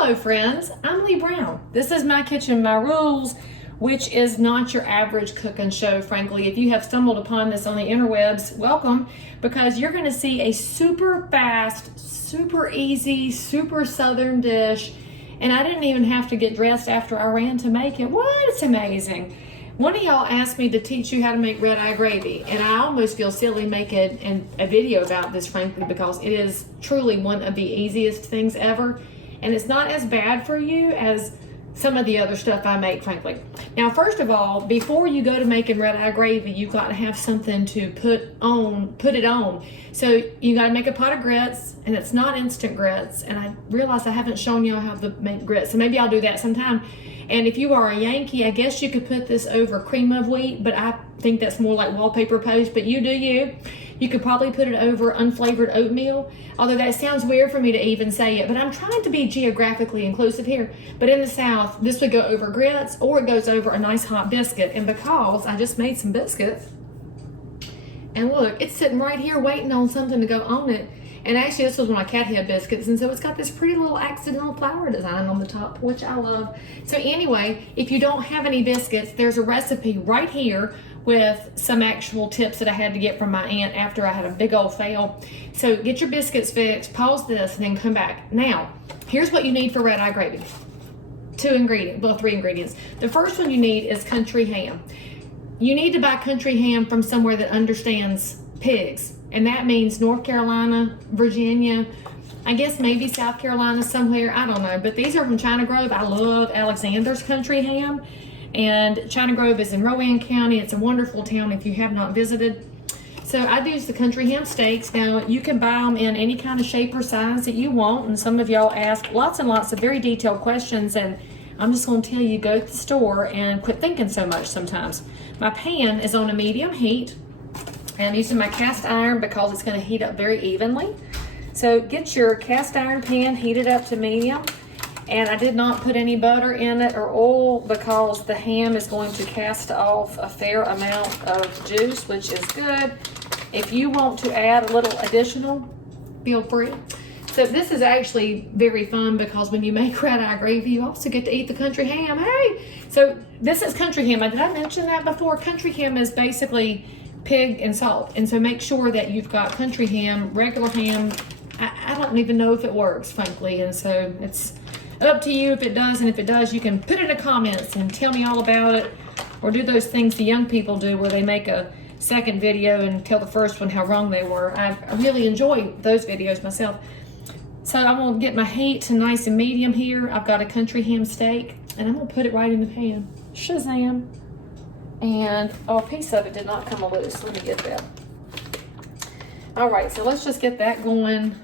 Hello friends, I'm Lee Brown. This is My Kitchen, My Rules, which is not your average cooking show, frankly. If you have stumbled upon this on the interwebs, welcome, because you're gonna see a super fast, super easy, super southern dish, and I didn't even have to get dressed after I ran to make it. What? It's amazing. One of y'all asked me to teach you how to make red eye gravy, and I almost feel silly making a video about this, frankly, because it is truly one of the easiest things ever, and it's not as bad for you as some of the other stuff I make, frankly. Now, first of all, before you go to making red eye gravy, you've got to have something to put it on. So you got to make a pot of grits, and it's not instant grits, and I realize I haven't shown y'all how to make grits, so maybe I'll do that sometime. And if you are a Yankee, I guess you could put this over cream of wheat, but I think that's more like wallpaper post, but you do you. You could probably put it over unflavored oatmeal, although that sounds weird for me to even say it, but I'm trying to be geographically inclusive here. But in the South, this would go over grits, or it goes over a nice hot biscuit. And because I just made some biscuits, and look, it's sitting right here waiting on something to go on it. And actually, this was one of my cat head biscuits, and so it's got this pretty little accidental flower design on the top, which I love. So anyway, if you don't have any biscuits, there's a recipe right here with some actual tips that I had to get from my aunt after I had a big old fail. So get your biscuits fixed, pause this, and then come back. Now, here's what you need for red eye gravy. Three ingredients. The first one you need is country ham. You need to buy country ham from somewhere that understands pigs. And that means North Carolina, Virginia, I guess maybe South Carolina somewhere, I don't know. But these are from China Grove. I love Alexander's country ham. And China Grove is in Rowan County. It's a wonderful town if you have not visited. So I use the country ham steaks. Now you can buy them in any kind of shape or size that you want. And some of y'all ask lots and lots of very detailed questions. And I'm just going to tell you, go to the store and quit thinking so much sometimes. My pan is on a medium heat. I'm using my cast iron because it's going to heat up very evenly. So get your cast iron pan heated up to medium. And I did not put any butter in it or oil because the ham is going to cast off a fair amount of juice, which is good. If you want to add a little additional, feel free. So this is actually very fun because when you make red eye gravy, you also get to eat the country ham. Hey! So this is country ham. Did I mention that before? Country ham is basically pig and salt. And so make sure that you've got country ham, regular ham. I don't even know if it works, frankly. And so it's up to you if it does. And if it does, you can put it in the comments and tell me all about it. Or do those things the young people do where they make a second video and tell the first one how wrong they were. I really enjoy those videos myself. So I'm going to get my heat to nice and medium here. I've got a country ham steak. And I'm going to put it right in the pan. Shazam. And, oh, a piece of it did not come loose. Let me get that. All right, so let's just get that going.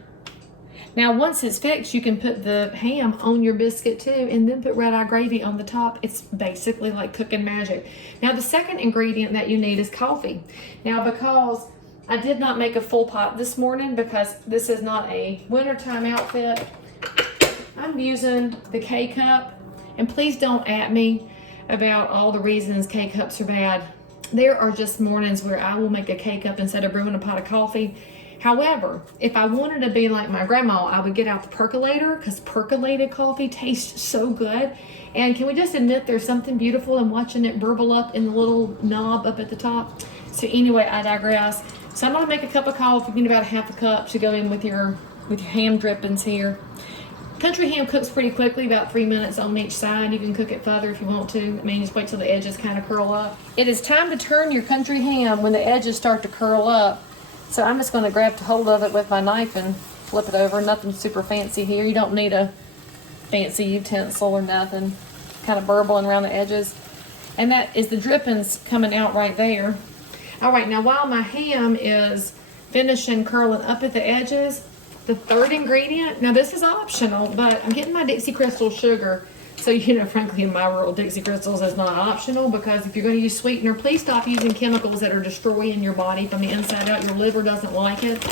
Now, once it's fixed, you can put the ham on your biscuit too, and then put red eye gravy on the top. It's basically like cooking magic. Now, the second ingredient that you need is coffee. Now, because I did not make a full pot this morning because this is not a wintertime outfit, I'm using the K-Cup. And please don't at me about all the reasons K-Cups are bad. There are just mornings where I will make a K-Cup instead of brewing a pot of coffee. However, if I wanted to be like my grandma, I would get out the percolator because percolated coffee tastes so good. And can we just admit there's something beautiful in watching it burble up in the little knob up at the top? So anyway, I digress. So I'm gonna make a cup of coffee. You need about a half a cup to go in with your ham drippings here. Country ham cooks pretty quickly, about 3 minutes on each side. You can cook it further if you want to. I mean, just wait till the edges kind of curl up. It is time to turn your country ham when the edges start to curl up. So I'm just going to grab hold of it with my knife and flip it over. Nothing super fancy here. You don't need a fancy utensil or nothing. Kind of burbling around the edges. And that is the drippings coming out right there. All right, now while my ham is finishing curling up at the edges, the third ingredient, now this is optional, but I'm getting my Dixie Crystal sugar. So, you know, frankly, in my world, Dixie Crystals is not optional because if you're going to use sweetener, please stop using chemicals that are destroying your body from the inside out. Your liver doesn't like it.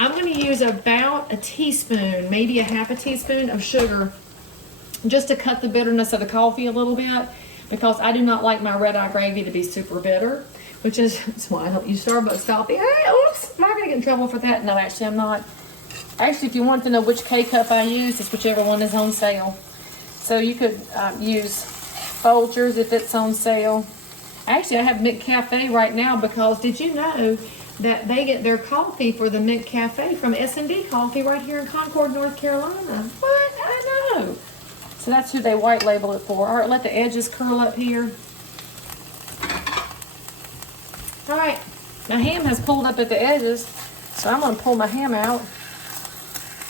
I'm going to use about a teaspoon, maybe a half a teaspoon of sugar just to cut the bitterness of the coffee a little bit because I do not like my red eye gravy to be super bitter, which is why I don't use Starbucks coffee. Hey, oops, am I going to get in trouble for that? No, actually, I'm not. Actually, if you want to know which K-cup I use, it's whichever one is on sale. So you could use Folgers if it's on sale. Actually, I have McCafe right now because did you know that they get their coffee for the McCafe from S&D Coffee right here in Concord, North Carolina? What? I know. So that's who they white label it for. All right, let the edges curl up here. All right, my ham has pulled up at the edges, so I'm going to pull my ham out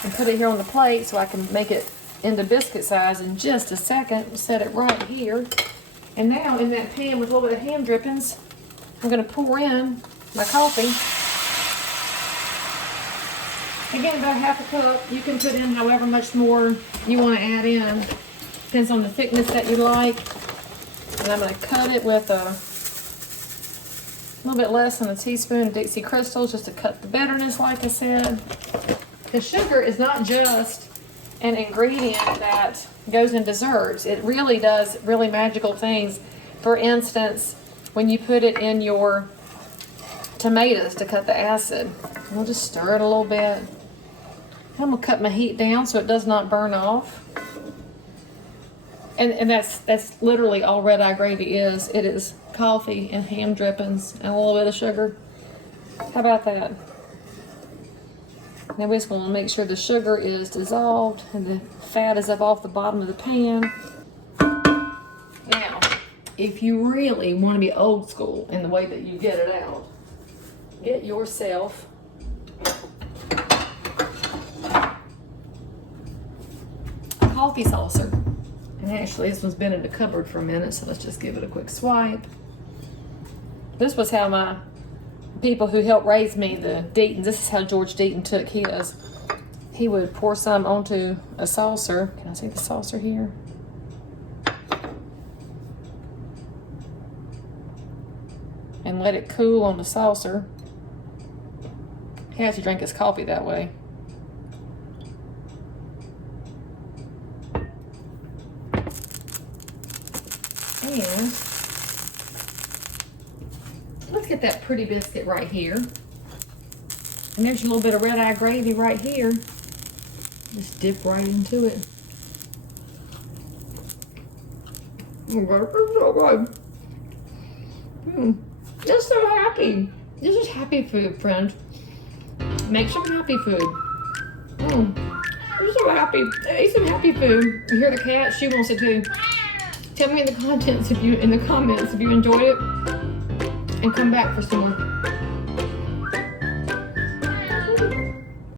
and put it here on the plate so I can make it into biscuit size in just a second. Set it right here. And now in that pan with a little bit of ham drippings, I'm going to pour in my coffee. Again, about half a cup. You can put in however much more you want to add in. Depends on the thickness that you like. And I'm going to cut it with a little bit less than a teaspoon of Dixie Crystals just to cut the bitterness, like I said. The sugar is not just an ingredient that goes in desserts. It really does really magical things. For instance, when you put it in your tomatoes to cut the acid, we'll just stir it a little bit. I'm gonna cut my heat down so it does not burn off. And that's literally all red eye gravy is. It is coffee and ham drippings and a little bit of sugar. How about that? Now we're just going to make sure the sugar is dissolved and the fat is up off the bottom of the pan. Now, if you really want to be old school in the way that you get it out, get yourself a coffee saucer. And actually, this one's been in the cupboard for a minute, so let's just give it a quick swipe. This was how my people who helped raise me, the Deatons, this is how George Deaton took his. He would pour some onto a saucer. Can I see the saucer here? And let it cool on the saucer. He actually drank his coffee that way. And let's get that pretty biscuit right here. And there's a little bit of red eye gravy right here. Just dip right into it. Oh, so good. Just so happy. This is happy food, friend. Make some happy food. I'm so happy. Eat some happy food. You hear the cat? She wants it too. Tell me in the comments if you enjoyed it, and come back for some more.